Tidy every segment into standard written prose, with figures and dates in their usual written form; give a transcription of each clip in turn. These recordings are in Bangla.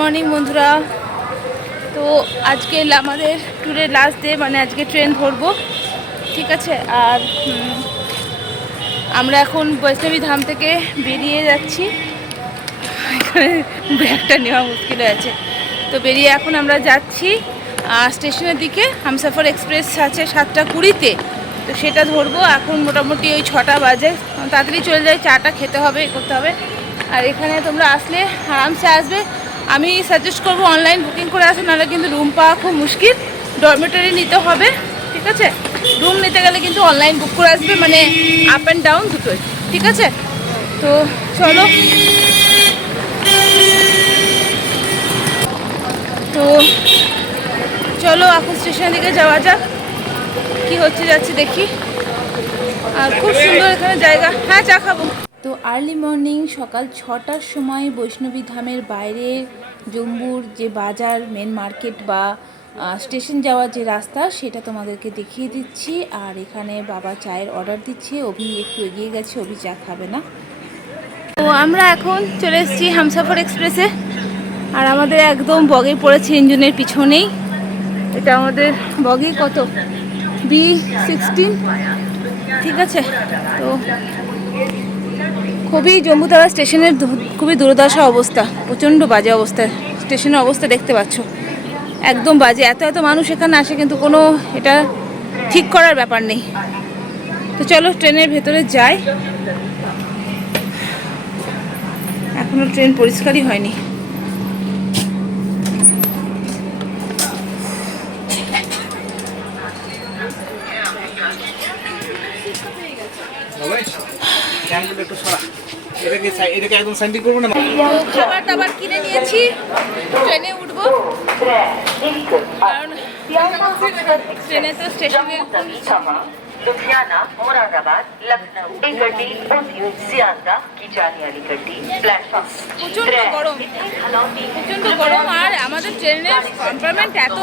মর্নিং বন্ধুরা। তো আজকে আমাদের ট্যুরের লাস্ট ডে, মানে আজকে ট্রেন ধরবো, ঠিক আছে। আর আমরা এখন বৈষ্ণবী ধাম থেকে বেরিয়ে যাচ্ছি। এখানে ব্যাগটা নেওয়া মুশকিল হয়েছে। তো বেরিয়ে এখন আমরা যাচ্ছি স্টেশনের দিকে। হামসফর এক্সপ্রেস আছে 7:20-তে, তো সেটা ধরবো। এখন মোটামুটি ওই 6টা বাজে, তাড়াতাড়ি চলে যায়, চাটা খেতে হবে, করতে হবে। আর এখানে তোমরা আসলে আরামসে আসবে। আমি সাজেস্ট করবো অনলাইন বুকিং করে আসো, নাহলে কিন্তু রুম পাওয়া খুব মুশকিল। ডরমেটরি নিতে হবে, ঠিক আছে। রুম নিতে গেলে কিন্তু অনলাইন বুক করে আসবে, মানে আপ অ্যান্ড ডাউন দুটোই, ঠিক আছে। তো চলো, তো চলো এখন স্টেশনের দিকে যাওয়া যাক। কি হচ্ছে যাচ্ছে দেখি। আর খুব সুন্দর এখানে জায়গা। হ্যাঁ, চা খাবো। তো আর্লি মর্নিং সকাল 6টার সময় বৈষ্ণবী ধামের বাইরে জম্বুর যে বাজার, মেন মার্কেট বা স্টেশন যাওয়ার যে রাস্তা, সেটা তোমাদেরকে দেখিয়ে দিচ্ছি। আর এখানে বাবা চায়ের অর্ডার দিচ্ছে। অভি একটু এগিয়ে গেছে, অভি চা খাবে না। তো আমরা এখন চলে এসেছি হামসফর এক্সপ্রেসে। আর আমাদের একদম বগি পড়েছে ইঞ্জিনের পিছনেই। এটা আমাদের বগি কত, B16, ঠিক আছে। তো খুবই জম্বুতারা স্টেশনের খুবই দুর্দশা অবস্থা, প্রচণ্ড বাজে অবস্থা। স্টেশনের অবস্থা দেখতে পাচ্ছ, একদম বাজে। এত এত মানুষ এখানে আসে, কিন্তু কোনো এটা ঠিক করার ব্যাপার নেই। তো চলো ট্রেনের ভেতরে যাই। এখনো ট্রেন পরিষ্কারই হয়নি। খাবার দাবার কিনে নিয়েছি, ট্রেনে উঠবো। কারণ ট্রেনে তো স্টেশনে लुधियाना, मुरादाबाद, लखनऊ एक गड्डी सियालदा की जाने वाली गड्डी प्लेटफॉर्म প্রচণ্ড গরম, প্রচণ্ড গরম। আর আমাদের ট্রেনের কম্পার্টমেন্ট এত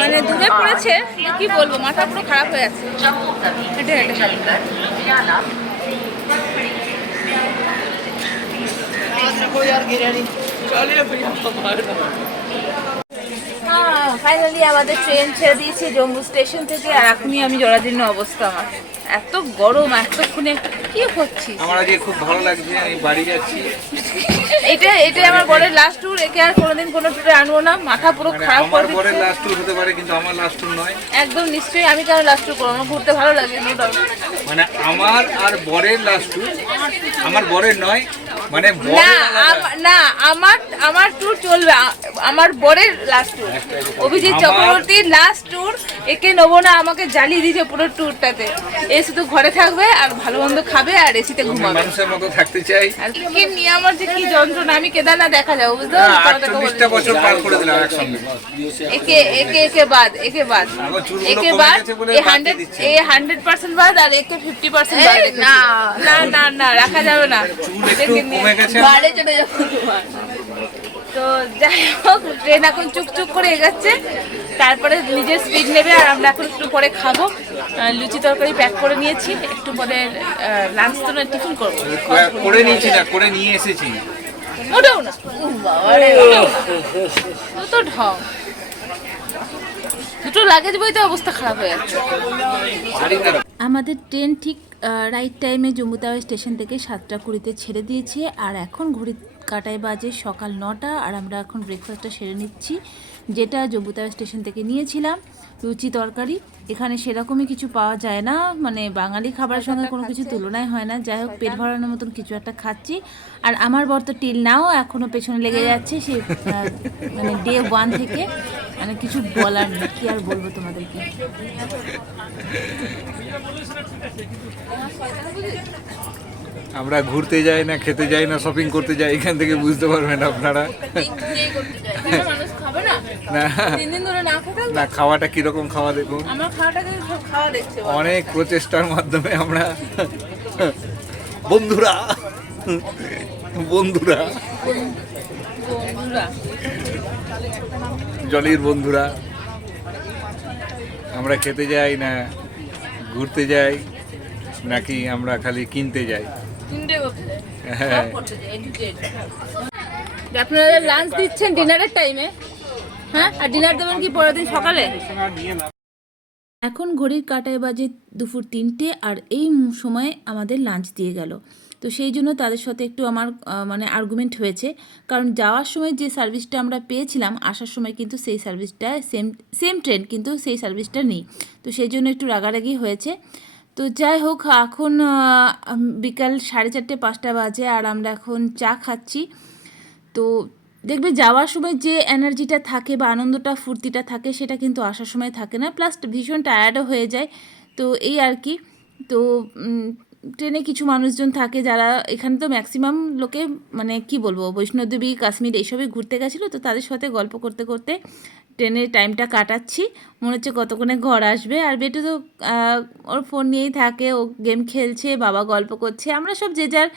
মানে দূরে পড়েছে, কি বলবো, মাথা পুরো খারাপ হয়ে যাচ্ছে হেঁটে হেঁটে। ফাইনালি আমাদের ট্রেন ছেড়ে দিয়েছে জম্মু স্টেশন থেকে। আর এখনই আমি জরাজীর্ণ অবস্থা আমার, এত গরম। এতক্ষণে কি হচ্ছি, আমার আজকে খুব ভালো লাগছে, আমি বাড়ি যাচ্ছি। এটাই আমার বরের লাস্ট ট্যুর। একে আর কোনোদিন কোনো ট্যুরে আনবো না, মাথা পুরো খারাপ করে দিচ্ছে। আমার বরের লাস্ট ট্যুর হতে পারে, কিন্তু আমার লাস্ট ট্যুর নয়। একদম নিশ্চয়ই, আমি কেন লাস্ট ট্যুর করবো, আমার ঘুরতে ভালো লাগে, নো ডাউট। মানে আমার আর বরের লাস্ট ট্যুর, আমার বরের নয়, মানে না আমার ট্যুর চলবে, আমার বরের লাস্ট ট্যুর। অভিজিৎ চক্রবর্তীর লাস্ট ট্যুর, একে নেবো না, আমাকে জ্বালিয়ে দিয়েছে পুরো ট্যুরটাতে। এ শুধু ঘরে থাকবে আর ভালো মন্দ খাবে আর এসিতে ঘুমাবে, মানুষের মতো থাকতে চাই। আর কি নিয়ে আমার যে কি যন্ত্রণা, আমি কেদারনাথ দেখা যাবো, বুঝতে পারছো? 48টা বছর পার করে দিলাম একসঙ্গে। একে বাদ এই 100% বাদ, আর একে 50% বাদ। না রাখা যাবে না, কমে গেছে। তো যাই হোক, ট্রেন এখন চুকচুক করে এগাচ্ছে, তারপরে নিজের স্পিড নেবে। আর আমরা এখন একটু পরে খাবো। লুচি তরকারি প্যাক করে নিয়েছি, একটু পরে লাঞ্চ তো টিফিন করবো। করে নিয়েছি না, করে নিয়ে এসেছি। ওটাও না, তো ঢং দুটো লাগেজ বইতে অবস্থা খারাপ হয়ে যাচ্ছে। আমাদের ট্রেন ঠিক রাইট টাইমে জম্মু তাওয়াই স্টেশন থেকে 7:20-তে ছেড়ে দিয়েছে। আর এখন ঘড়ি কাটায় বাজে সকাল 9টা। আর আমরা এখন ব্রেকফাস্টটা সেরে নিচ্ছি, যেটা জম্মু তাওয়াই স্টেশন থেকে নিয়েছিলাম, লুচি তরকারি। এখানে সেরকমই কিছু পাওয়া যায় না, মানে বাঙালি খাবারের সঙ্গে কোনো কিছু তুলনায় হয় না। যাই হোক, পেট ভরানোর মতন কিছু একটা খাচ্ছি। আর আমার বর তো টিল নাও এখনও পেছনে লেগে যাচ্ছে, সে মানে ডে 1 থেকে। মানে কিছু বলার নেই, কি আর বলবো তোমাদেরকে। আমরা ঘুরতে যাই না, খেতে যাই না, শপিং করতে যাই, এখান থেকে বুঝতে পারবেন আপনারা। না, খাওয়াটা কিরকম খাওয়া দেখুন। অনেক প্রচেষ্টার মাধ্যমে আমরা বন্ধুরা জলের বন্ধুরা, আমরা খেতে যাই না ঘুরতে যাই, নাকি আমরা খালি কিনতে যাই? হ্যাঁ, আপনারা লাঞ্চ দিচ্ছেন ডিনারের টাইমে, হ্যাঁ? আর ডিনার দেবেন কি পরের দিন সকালে? এখন ঘড়ির কাঁটায় বাজে দুপুর 3টে, আর এই সময়ে আমাদের লাঞ্চ দিয়ে গেল। তো সেই জন্য তাদের সাথে একটু আমার মানে আর্গুমেন্ট হয়েছে, কারণ যাওয়ার সময় যে সার্ভিসটা আমরা পেয়েছিলাম আসার সময় কিন্তু সেই সার্ভিসটা সেম ট্রেন, কিন্তু সেই সার্ভিসটা নেই। তো সেই জন্য একটু রাগারাগি হয়েছে। তো যাই হোক, এখন বিকাল 4:30-5টা বাজে, আর আমরা এখন চা খাচ্ছি। তো দেখবে যাওয়ার সময় যে এনার্জিটা থাকে বা আনন্দটা ফুর্তিটা থাকে সেটা কিন্তু আসার সময় থাকে না, প্লাস ভীষণ টায়ার্ডও হয়ে যায়। তো এই আর কি। তো ট্রেনে কিছু মানুষজন থাকে যারা, এখানে তো ম্যাক্সিমাম লোকে মানে কি বলবো, বৈষ্ণোদেবী, কাশ্মীর এইসবই ঘুরতে গেছিলো। তো তাদের সাথে গল্প করতে করতে ট্রেনের টাইমটা কাটাচ্ছি। মনে হচ্ছে কতক্ষণে ঘর আসবে। আর বেটু তো ওর ফোন নিয়েই থাকে, ও গেম খেলছে, বাবা গল্প করছে, আমরা সব যে যার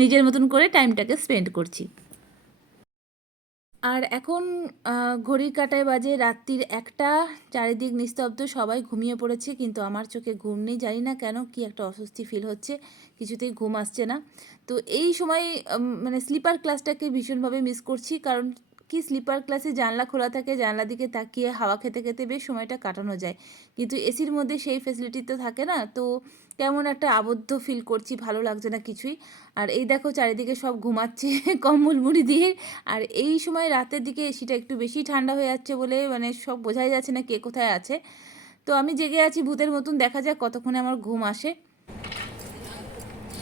নিজের মতন করে টাইমটাকে স্পেন্ড করছি। আর এখন ঘড়ির কাঁটায় বাজে রাত্রির 1টা, চারিদিক নিস্তব্ধ, সবাই ঘুমিয়ে পড়েছে, কিন্তু আমার চোখে ঘুম নেই। জানি না কেন, কি একটা অস্বস্তি ফিল হচ্ছে, কিছুতেই ঘুম আসছে না। তো এই সময় মানে স্লিপার ক্লাসটাকে ভীষণভাবে মিস করছি, কারণ কি স্লিপার ক্লাসে জানলা খোলা থাকে, জানলা দিকে তাকিয়ে হাওয়া খেতে খেতে বেশ সময়টা কাটানো যায়, কিন্তু এসির মধ্যে সেই ফেসিলিটি তো থাকে না। তো কেমন একটা আবদ্ধ ফিল করছি, ভালো লাগছে না কিছুই। আর এই দেখো চারিদিকে সব ঘুমাচ্ছে কম্বল মুড়ি দিয়ে। আর এই সময় রাতের দিকে এসিটা একটু বেশি ঠান্ডা হয়ে যাচ্ছে বলে মানে সব বোঝাই যাচ্ছে না কে কোথায় আছে। তো আমি জেগে আছি ভূতের মতন, দেখা যাক কতক্ষণে আমার ঘুম আসে।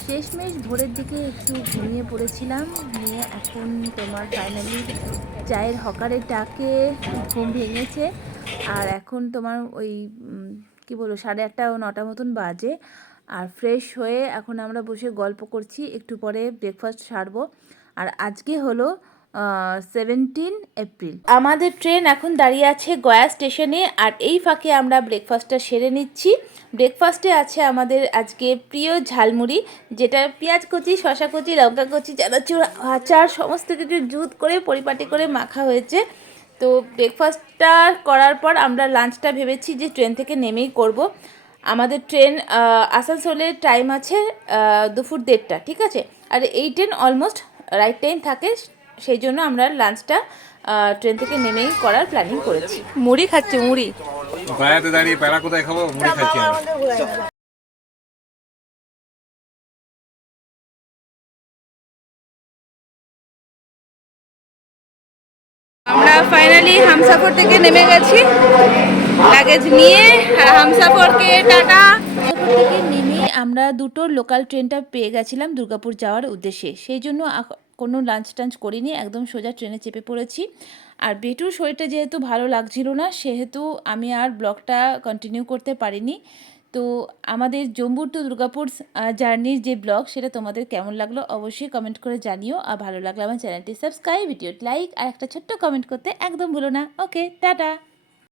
শেষমেশ ভোরের দিকে একটু ঘুমিয়ে পড়েছিলাম, নিয়ে এখন তোমার ফাইনালি চায়ের হকারের ডাকে ঘুম ভেঙেছে। আর এখন তোমার ওই কি বলবো 8:30-9টা মতন বাজে। আর ফ্রেশ হয়ে এখন আমরা বসে গল্প করছি, একটু পরে ব্রেকফাস্ট সারবো। আর আজকে হলো 17 এপ্রিল। আমাদের ট্রেন এখন দাঁড়িয়ে আছে গয়া স্টেশনে, আর এই ফাঁকে আমরা ব্রেকফাস্টটা সেরে নিচ্ছি। ব্রেকফাস্টে আছে আমাদের আজকে প্রিয় ঝালমুড়ি, যেটা পেঁয়াজ কুচি, শশা কুচি, লঙ্কা কুচি, চানাচুর, আচার সমস্ত কিছু জুত করে পরিপাটি করে মাখা হয়েছে। তো ব্রেকফাস্টটা করার পর আমরা লাঞ্চটা ভেবেছি যে ট্রেন থেকে নেমেই করব। আমাদের ট্রেন আসানসোলের টাইম আছে দুপুর 1:30, ঠিক আছে? আর এই ট্রেন অলমোস্ট রাইট টাইম থাকে, সেই জন্য আমরা লাঞ্চটা ট্রেন থেকে নেমেই করার প্ল্যানিং করেছি। মুড়ি খাচ্ছি, মুড়ি। গয়াতে দাঁড়িয়ে প্যারা কোথায় খাবো, মুড়ি খাচ্ছি আমরা। আমরা ফাইনালি হামসাফর থেকে নেমে গেছি লাগেজ নিয়ে, আর হামসাফরকে টাটা। হামসাফর থেকে নেমে আমরা দুটো লোকাল ট্রেনটা পেয়ে গেছিলাম দুর্গাপুর যাওয়ার উদ্দেশ্যে, সেই জন্য কোনো লাঞ্চ টাঞ্চ করিনি, একদম সোজা ট্রেনে চেপে পড়েছি। আর বেটুর শরীরটা যেহেতু ভালো লাগছিল না, সেহেতু আমি আর ব্লগটা কন্টিনিউ করতে পারিনি। তো আমাদের জম্মু টু দুর্গাপুর জার্নির যে ব্লগ, সেটা তোমাদের কেমন লাগলো অবশ্যই কমেন্ট করে জানিও। আর ভালো লাগলে আমার চ্যানেলটি সাবস্ক্রাইব, ভিডিওটি লাইক, আর একটা ছোট্ট কমেন্ট করতে একদম ভুলো না। ওকে, টাটা।